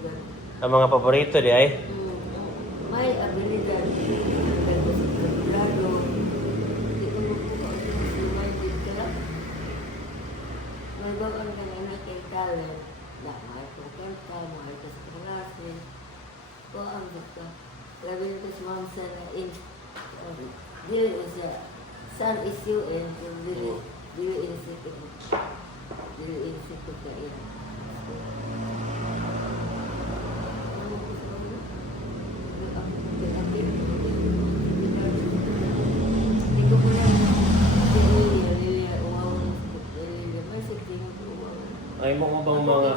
Ang mga paborito di ay. May abilidad. Lalo. Hindi ko may dito. May bagang kanina kay talent. Na may kanta, may kasklase. O ang dito. Labi ko si Ma'am Sana in. Dili siya. San is you and dili insipid. Dili insipid ka in. Ay mo ubang mga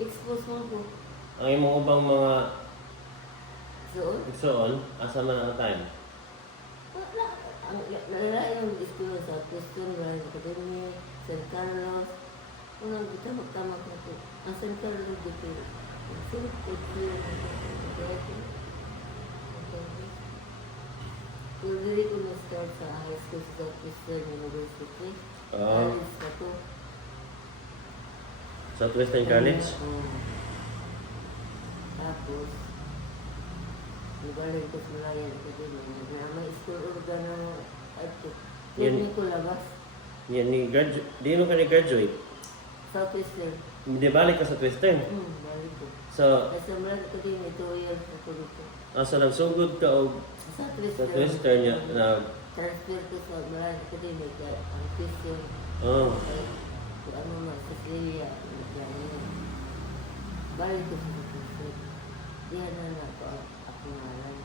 Expose mo ko. ay mo ubang mga Soon? asa man ang time. Ang lalaki ng school sa Christian Royal Academy, San Carlos. Unang kita magtamag na ito. Ang San Carlos dito. Ang San Carlos. Kung dili ko na-start sa high school sa Christian University, college na to. Southwestern College? Tapos, nagaling ko sa Malayan Academy. Na may school organ na ito. Yan ko labas. Yan ni di mo ka ni-graduate. Southwestern. Hindi balik ka sa Southwestern. Balik ko. So, Sa Malayan Academy, 2 years na ko dito. asa lang sugod ka o Southwestern niya na transfer ko sa Malayan Academy. Kaya ang Christian. oh. Kung ano na, sa Syria. Balik ko sa Southwestern. Diyan na ako ngalan.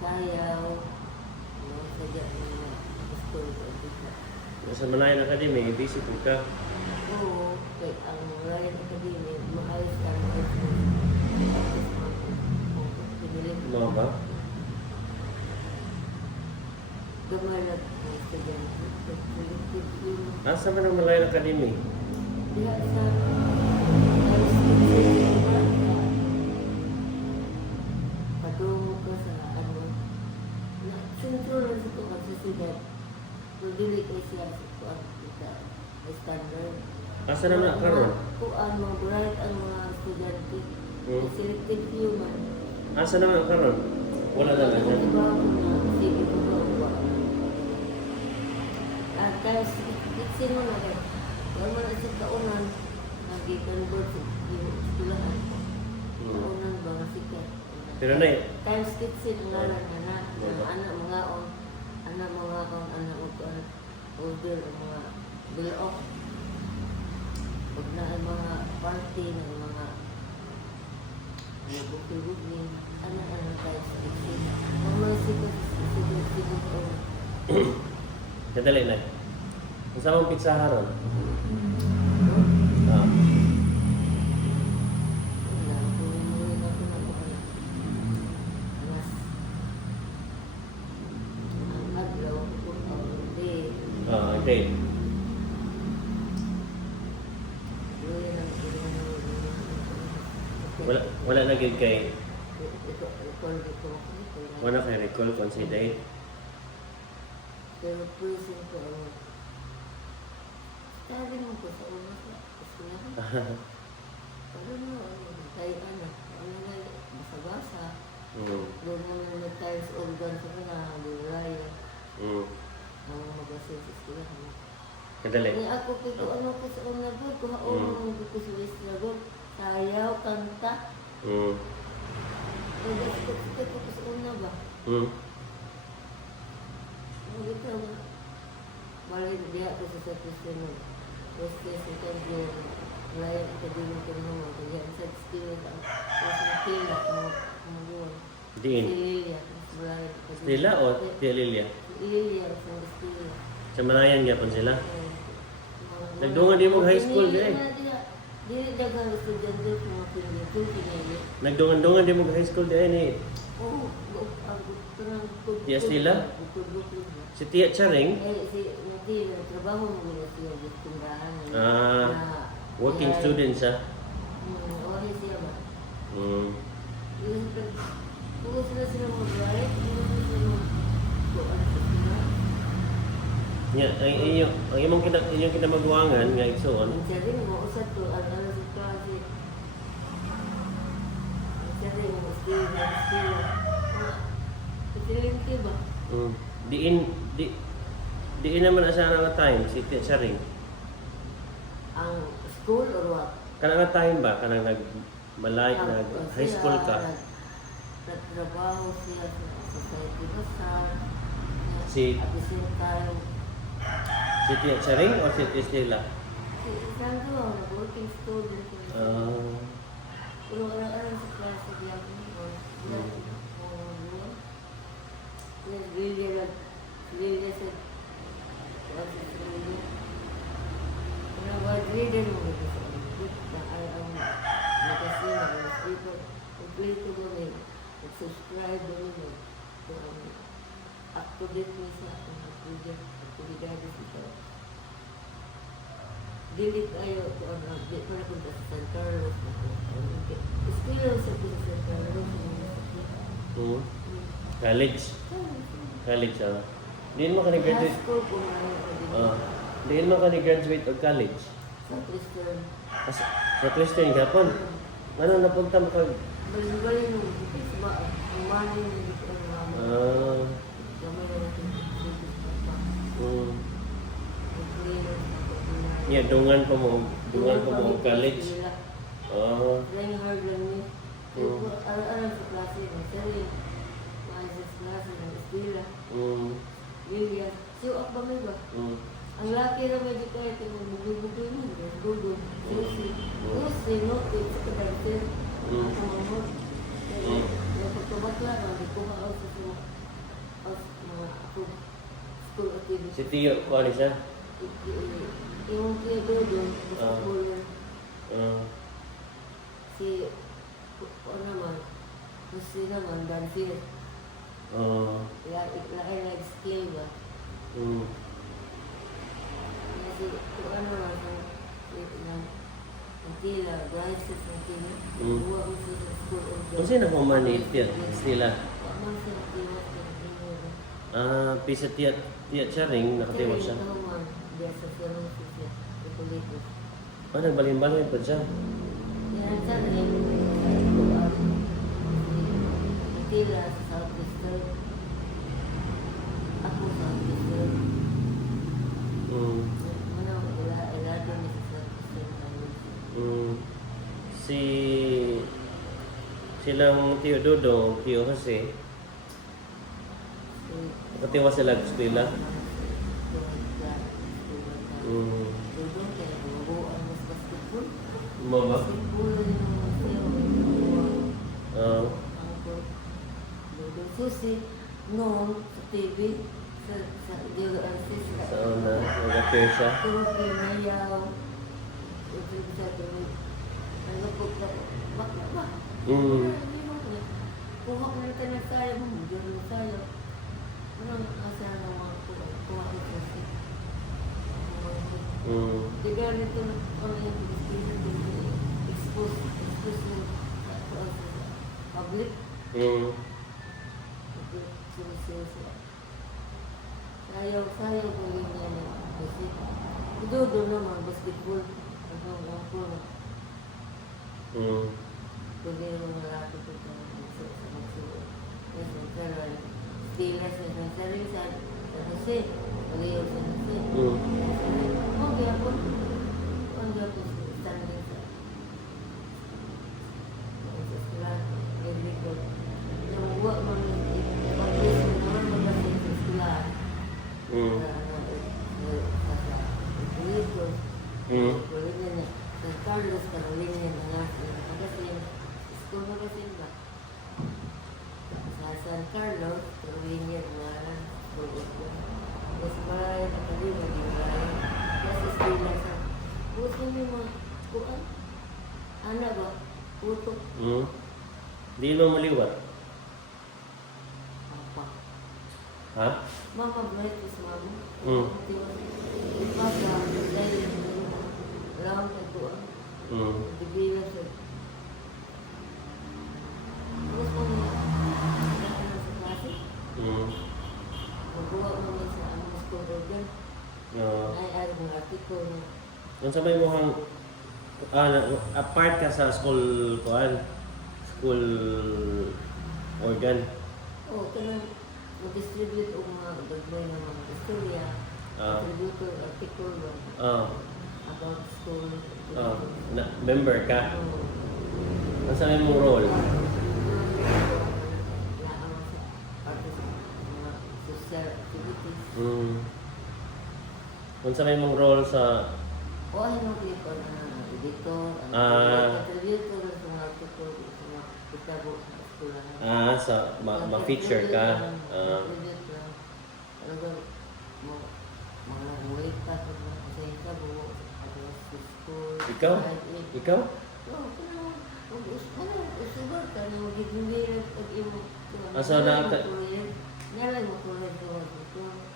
Sayaw. Sadya na school ko dito. Sa Malayan Academy, busy po ka. Oo, kaya ang Malayan Academy, maayos ang high school. Pinilit ko. Mga ba? Gamalat ng estudyante. Selected yun. Asa man ang Malayan Academy? Diya sa high school. Patungo ka sa ano. Sentro na sa ito kasi sila. Kung dili kayo siya sa kuwan kita. Standard. Asa naman ang karon? Kuwan, mga bright ang mga estudyante. Selected few man. Asa naman ang karon? Wala na lang siya. Diba ako na sige ko ba? At kaya kitsin mo na rin. Kaya mo na sa kaunan, nag-convert sa skulahan. Kaunan ba nga sikat? Pero na Times kitsin nga lang na anak mga on, anak mga on, anak mo order mga bill-off. Huwag na ang mga party ng mga bukil-bukil. Anak-anak tayo sa kitsin. Huwag mga sikat o. Kadali na. Ang samang pizza haron? Ah. Wala, tumuloy na ito na ito. Mas, ang adlaw, kung ang day, Ah, okay. tuloy na Wala na gid kay ito, recall ko. wala kay recall kung si date. Pero prison ko, sabi mo ko sa una sa eskwelahan. Ano mo, tayo ano na, basa-basa. Doon naman nag-tiles organ sa mga liraya. Ang mga basa sa eskwelahan. Kadali. Ni ako kito ano ko sa una po, kuhaon ko sa eskwelahan. Sayaw, kanta. Nag-eskwelahan ko sa una ba? Ito, balik dia ako sa Kristiyano. Postes sa Kadyo, layan Academy ko naman. Kaya sa skill ka, sa nakila ko mga Diin. Si Lilia, mas balayan Academy. Stella o Tia Lilia? Si Lilia, sa skill. Sa Malayan gyapon sila. Nagdungan di mo high school di eh. Dili dagang estudyante ko mga pinili. Nagdungan-dungan di mo high school di ay ni Oo, ang tanang Tia Stella? bukod-bukod. si Tia Charing. Si Nati, trabaho mo nila siya sa tindahan. Working student siya. Okay siya ba? Mm. Kung sila sila mag-ride, kung sila mag-kuan sa sila. Nya ang inyong kinamagwangan nga igsuon. Ang sabi mo, usap to, ang ano sa Kasi yung estilo. Excelente ba? Diin naman asa nga time si sa ring. Ang school or what? Kana nga time ba kanang nag high school ka? Nagtrabaho siya sa society bazaar. Si- At the same time, Si Tia sa ring o si Stella? isang doon, nag-working student. Pero alam sa klase diyan ko. Yes, really said, what is really? When I was reading mo ito sa book na ang magazine na newspaper, complete ko doon subscribe doon so up to date mo sa aktividades ito. Dili tayo kung ano, di pa na punta sa San Carlos. Estilo sa San Carlos. College. College Diin mo ka High ni-graduate. school po na yun. Diin mo ka ni-graduate og college. Sa Christian. Sa Christian Gapon. Ano napunta mo ka? Balik-balik nung bukis ba? Ang mani nito ang mama. Gamay na natin. Yeah, dungan pa mo og college. Playing hard lang niya. Alam sa klase. Masari. Maayos sa klase ng estila. Lilian. Siyo ak ba may ba? Ang laki na medyo kaya ito yung bugoy-bugoy mo. Bugoy. Susi, no? Ito ka dagsin. Ang mamot. Yung pagkabatla, hindi ko ma-out sa mga school activities. Si Tio, ko ano siya? Yung Tio doon, school. Si, ano naman, si naman, dancer. Laki na skill ba? Kasi, kung ano naman, ang tila, glasses ng tila, buwa ko sa school. Kung sino ko man ni Tia Stella? Pamang sa tila, Pisa Tia sa ring, nakatiwa siya. Ito man, diya sa sarong siya, ito. Nagbalin-balin pa siya. Yan sa rin, tila sa Southeastern. Ako sa Southeastern. Ano, ilado ni sa Southeastern. Silang Tio Dodong, Tio Jose, nakatiwa sila sa Stella. Dudong kaya bubuan mas basketball. Mo ba? Basketball yung Dudong susi noon sa TV sa DRC Sa una, nag-appear siya. Puro pinayaw. Ito sa tuloy. Ano po ka? Bakit ba? Hindi mo ko. Kuha ko na tayo sayo mo. Hindi mo sayo. Anong asa ng mga kuha ko susi? Di ganito na ano yung expose sa public. Sayaw ko yun yan kasi doon naman basketball ang puro pwede yung malaki po sa magsuot pero stila sa sarili sa Jose paliw sa Jose kaya po standing sa eskwela every good yung buwa mo San Carlos, Carolina, kasi school magazine ba? Sa San Carlos, Carolina, mga school. Kasi marami na kami, mag-iwaray. Kasi stila sa puso niyo mga kuan. Ano ba? Putok. Di mo maliwat. Apa? Ha? Mama, bright is mama. Ipasa, dahil around na kuan. Bibila siya. Tapos mo niya, sa klase. Magawa mo niya sa among school organ. Ay, araw ng artiko na. Kung sabay mo hang Apart ka sa school kuan, school organ. Oo, kaya mag-distribute o mga gagawin ng mga istorya, contributor, article Ah, about school. member ka. Oo. Ano sa mong role? Laang sa artist, mga social activities. Ano sa mong role sa O ano ko na editor, contributor sa mga article, sa mga kitabo sa eskwelahan. sa ma-feature ka? Mga wait pa sa kitabo, sa school. Ikaw? Ikaw? Oo, usubar ka na mag-ibigay at imo. So Nalay mo ko rin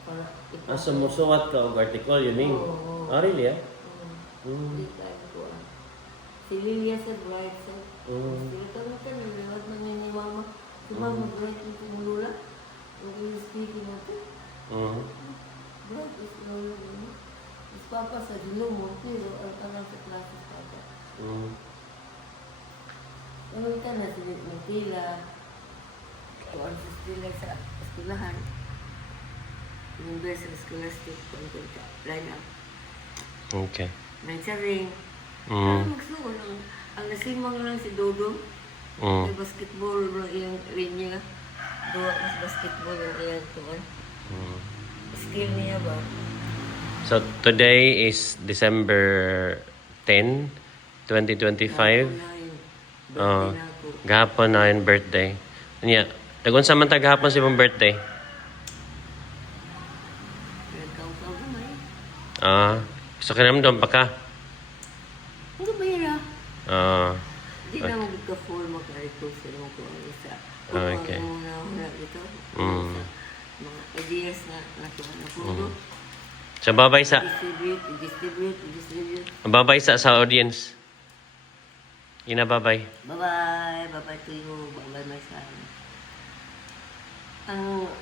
para sumusuwat ka og article, you mean? Oo. Really, ah? Hindi tayo ko. Si Lilia sa Bright sa Sila ka na nilawat na niya ni Mama. Si Mama Bright yung tumulula. Yung speaking natin. Bright is lola din. Is Papa sa Dilumo, pero ang tanang sa klase sa Papa. Nung ka na si Mantila. Kuan sa Stila sa eskwelahan. Universal Scholastic line up. Okay. Nagsaring. Magsuko lang. Ang nasimang lang si Dodong. May basketball lang iyang linya. Duwa mas basketball yung iyang tuwan. Skill niya ba? So today is December 10, 2025. Birthday na ako. Gahapon na yung birthday. Niya, tagon sa man gahapon si mong birthday. Nagkaw-kaw naman. Gusto ka naman doon pa ka? Ano ba yun Hindi na magka-full maka-repost sa mga kung isa. Okay. Kung muna ito. Mga ideas na nakuha na puro. So babay sa Distribute. babay sa audience. Ina babay. Bye-bye. Bye-bye to you. Bye-bye my son. Ang